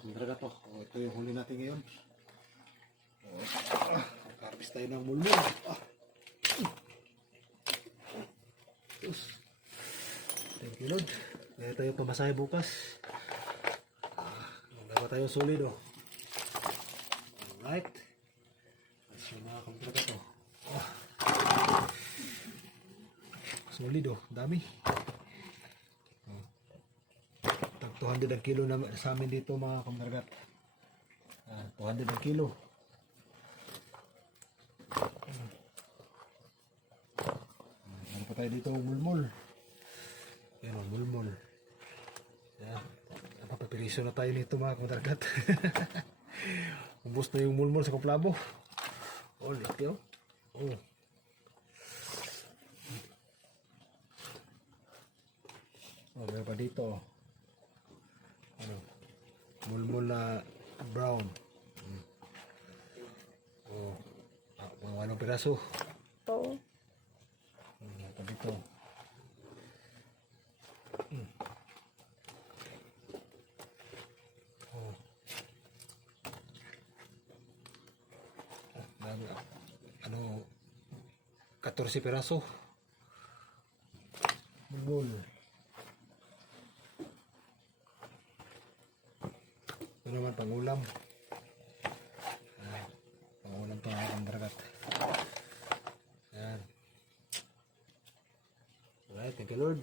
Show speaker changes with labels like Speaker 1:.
Speaker 1: kumbaga to. O, ito yung huli natin ngayon. O, ah, Harvest tayo ng mulmul. Ah. Diyos. Thank you Lord. Kaya tayo pamasahe bukas. Ah, Magawa tayo solid oh. Alright. Tapos yung mga kumbaga to. Ah. Solid oh. Dami. Tag 200 ang kilo na sa amin dito mga kamdargat. Ah, 200 ang kilo. Meron pa tayo dito mulmul. Yan o, mulmul. Yan. Napapapiliso na tayo nito mga kamdargat. Ubus na yung mulmul sa kuplabo. Oh, laki oh. Oh. Oh, meron pa dito. oh. Mulmul na brown. Mm. Oh. Ah, mga walong piraso. Oo. Mm, meron pa dito. Mm. Oh. Ah, dami, ah. Ano? 14 piraso. Mulmul. Ito naman pangulam. Ayan. Pangulam to mga kamdragat. Ayan. Alright, thank you Lord.